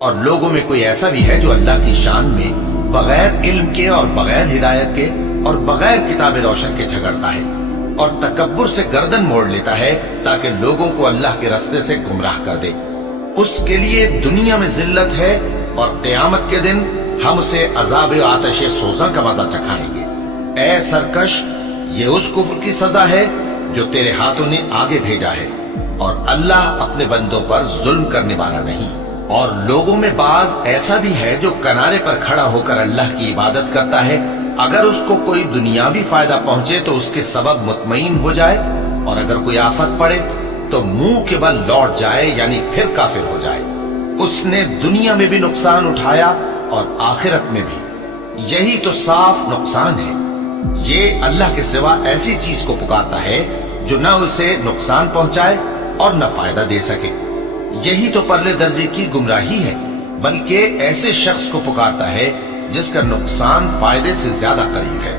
اور لوگوں میں کوئی ایسا بھی ہے جو اللہ کی شان میں بغیر علم کے اور بغیر ہدایت کے اور بغیر کتاب روشن کے جھگڑتا ہے اور تکبر سے گردن موڑ لیتا ہے تاکہ لوگوں کو اللہ کے راستے سے گمراہ کر دے. اس کے لیے دنیا میں ذلت ہے اور قیامت کے دن ہم اسے عذاب آتش سوزاں کا مزہ چکھائیں گے. اے سرکش، یہ اس کفر کی سزا ہے جو تیرے ہاتھوں نے آگے بھیجا ہے، اور اللہ اپنے بندوں پر ظلم کرنے والا نہیں. اور لوگوں میں بعض ایسا بھی ہے جو کنارے پر کھڑا ہو کر اللہ کی عبادت کرتا ہے، اگر اس کو کوئی دنیاوی فائدہ پہنچے تو اس کے سبب مطمئن ہو جائے، اور اگر کوئی آفت پڑے تو منہ کے بل لوٹ جائے، یعنی پھر کافر ہو جائے. اس نے دنیا میں بھی نقصان اٹھایا اور آخرت میں بھی. یہی تو صاف نقصان ہے. یہ اللہ کے سوا ایسی چیز کو پکارتا ہے جو نہ اسے نقصان پہنچائے اور نہ فائدہ دے سکے. یہی تو پرلے درجے کی گمراہی ہے. بلکہ ایسے شخص کو پکارتا ہے جس کا نقصان فائدے سے زیادہ قریب ہے.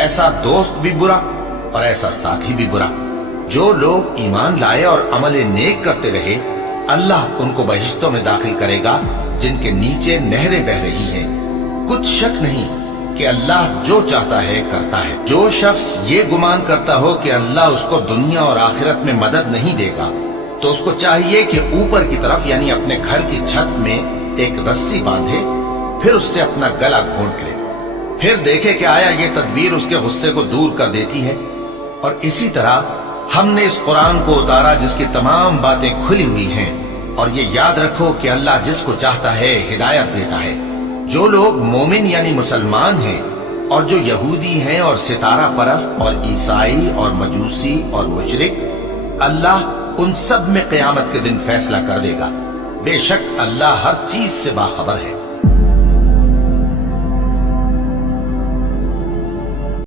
ایسا دوست بھی برا اور ایسا ساتھی بھی برا. جو لوگ ایمان لائے اور عمل نیک کرتے رہے، اللہ ان کو بہشتوں میں داخل کرے گا جن کے نیچے نہریں بہ رہی ہیں. کچھ شک نہیں کہ اللہ جو چاہتا ہے کرتا ہے. جو شخص یہ گمان کرتا ہو کہ اللہ اس کو دنیا اور آخرت میں مدد نہیں دے گا، تو اس کو چاہیے کہ اوپر کی طرف یعنی اپنے گھر کی چھت میں ایک رسی باندھے، پھر اس سے اپنا گلا گھونٹ لے، پھر دیکھے کہ آیا یہ تدبیر اس کے غصے کو دور کر دیتی ہے. اور اسی طرح ہم نے اس قرآن کو اتارا جس کی تمام باتیں کھلی ہوئی ہیں. اور یہ یاد رکھو کہ اللہ جس کو چاہتا ہے ہدایت دیتا ہے. جو لوگ مومن یعنی مسلمان ہیں اور جو یہودی ہیں اور ستارہ پرست اور عیسائی اور مجوسی اور مشرک، اللہ ان سب میں قیامت کے دن فیصلہ کر دے گا. بے شک اللہ ہر چیز سے باخبر ہے.